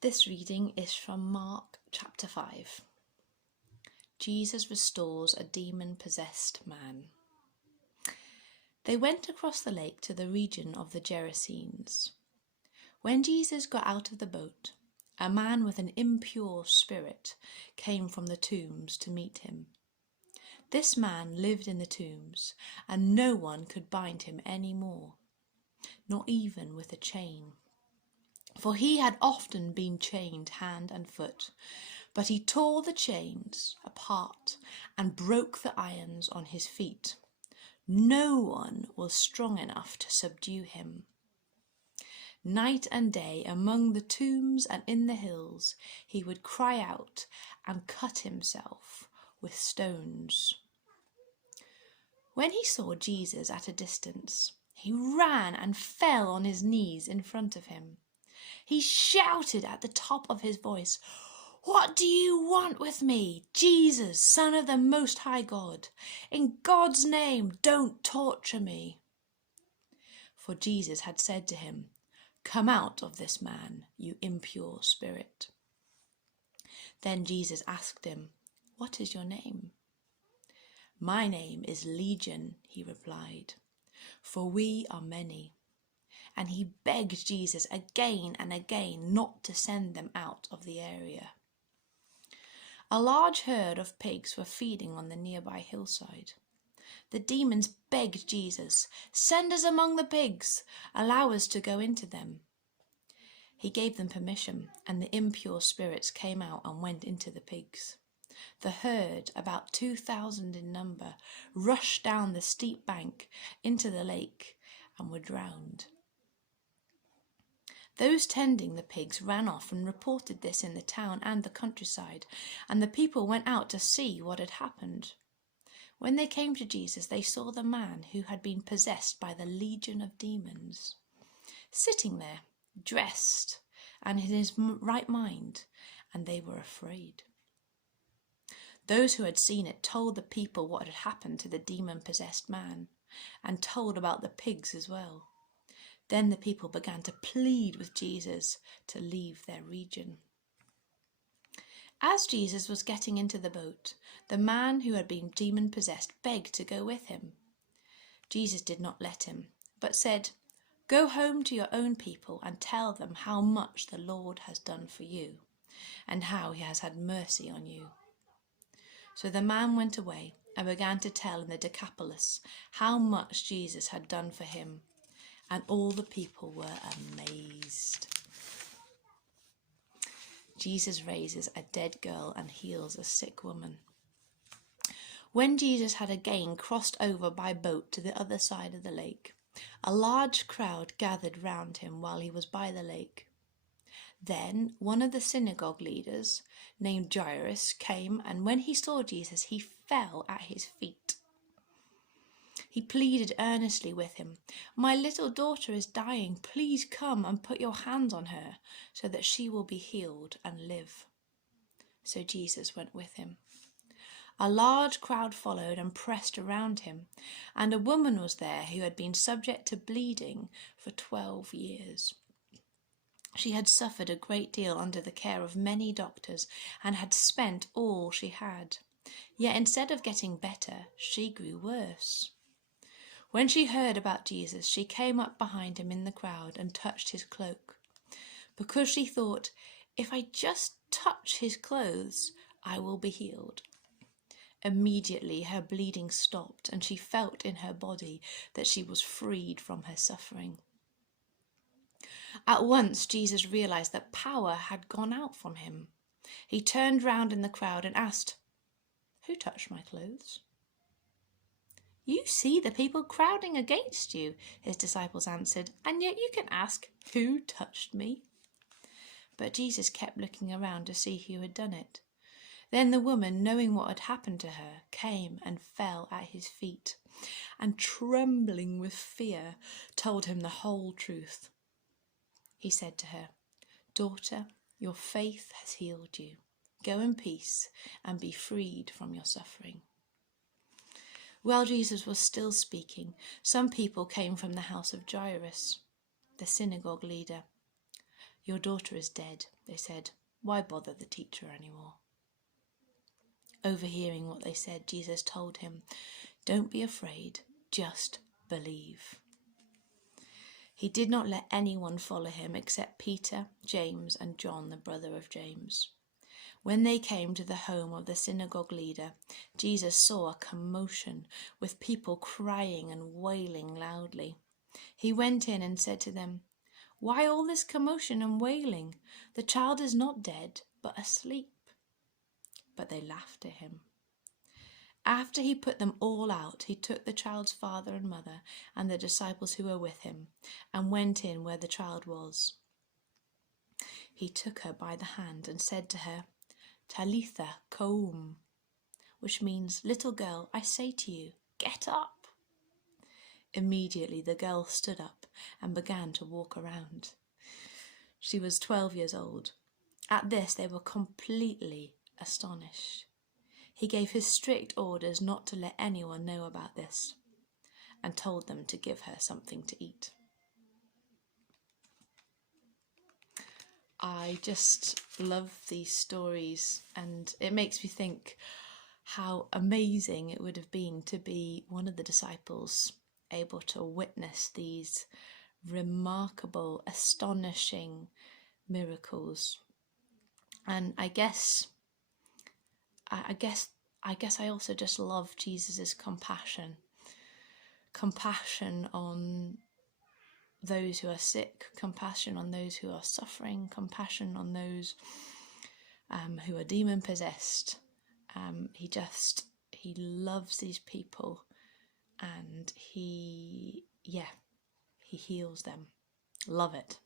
This reading is from Mark chapter 5. Jesus restores a demon-possessed man. They went across the lake to the region of the Gerasenes. When Jesus got out of the boat, a man with an impure spirit came from the tombs to meet him. This man lived in the tombs, and no one could bind him any more, not even with a chain. For he had often been chained hand and foot, but he tore the chains apart and broke the irons on his feet. No one was strong enough to subdue him. Night and day, among the tombs and in the hills, he would cry out and cut himself with stones. When he saw Jesus at a distance, he ran and fell on his knees in front of him. He shouted at the top of his voice, "What do you want with me, Jesus, Son of the Most High God? In God's name, don't torture me." For Jesus had said to him, "Come out of this man, you impure spirit." Then Jesus asked him, "What is your name?" "My name is Legion," he replied, "for we are many." And he begged Jesus again and again not to send them out of the area. A large herd of pigs were feeding on the nearby hillside. The demons begged Jesus, "Send us among the pigs, allow us to go into them." He gave them permission, and the impure spirits came out and went into the pigs. The herd, about 2,000 in number, rushed down the steep bank into the lake and were drowned. Those tending the pigs ran off and reported this in the town and the countryside, and the people went out to see what had happened. When they came to Jesus, they saw the man who had been possessed by the legion of demons, sitting there, dressed and in his right mind, and they were afraid. Those who had seen it told the people what had happened to the demon-possessed man, and told about the pigs as well. Then the people began to plead with Jesus to leave their region. As Jesus was getting into the boat, the man who had been demon-possessed begged to go with him. Jesus did not let him, but said, "Go home to your own people and tell them how much the Lord has done for you, and how he has had mercy on you." So the man went away and began to tell in the Decapolis how much Jesus had done for him, and all the people were amazed. Jesus raises a dead girl and heals a sick woman. When Jesus had again crossed over by boat to the other side of the lake, a large crowd gathered round him while he was by the lake. Then one of the synagogue leaders, named Jairus, came, and when he saw Jesus, he fell at his feet. He pleaded earnestly with him, "My little daughter is dying. Please come and put your hands on her so that she will be healed and live." So Jesus went with him. A large crowd followed and pressed around him, and a woman was there who had been subject to bleeding for 12 years. She had suffered a great deal under the care of many doctors and had spent all she had. Yet instead of getting better, she grew worse. When she heard about Jesus, she came up behind him in the crowd and touched his cloak, because she thought, "If I just touch his clothes, I will be healed." Immediately her bleeding stopped, and she felt in her body that she was freed from her suffering. At once Jesus realized that power had gone out from him. He turned round in the crowd and asked, "Who touched my clothes?" "You see the people crowding against you," his disciples answered, "and yet you can ask, 'Who touched me?'" But Jesus kept looking around to see who had done it. Then the woman, knowing what had happened to her, came and fell at his feet, and trembling with fear, told him the whole truth. He said to her, "Daughter, your faith has healed you. Go in peace and be freed from your suffering." While Jesus was still speaking, some people came from the house of Jairus, the synagogue leader. "Your daughter is dead," they said. "Why bother the teacher anymore?" Overhearing what they said, Jesus told him, "Don't be afraid, just believe." He did not let anyone follow him except Peter, James, and John, the brother of James. When they came to the home of the synagogue leader, Jesus saw a commotion with people crying and wailing loudly. He went in and said to them, "Why all this commotion and wailing? The child is not dead, but asleep." But they laughed at him. After he put them all out, he took the child's father and mother and the disciples who were with him and went in where the child was. He took her by the hand and said to her, "Talitha koum," which means, "Little girl, I say to you, get up." Immediately the girl stood up and began to walk around. She was 12 years old. At this they were completely astonished. He gave his strict orders not to let anyone know about this and told them to give her something to eat. I just love these stories, and it makes me think how amazing it would have been to be one of the disciples, able to witness these remarkable, astonishing miracles. And I guess I also just love Jesus's compassion on those who are sick, compassion on those who are suffering, compassion on those who are demon possessed. He loves these people, and he heals them. Love it.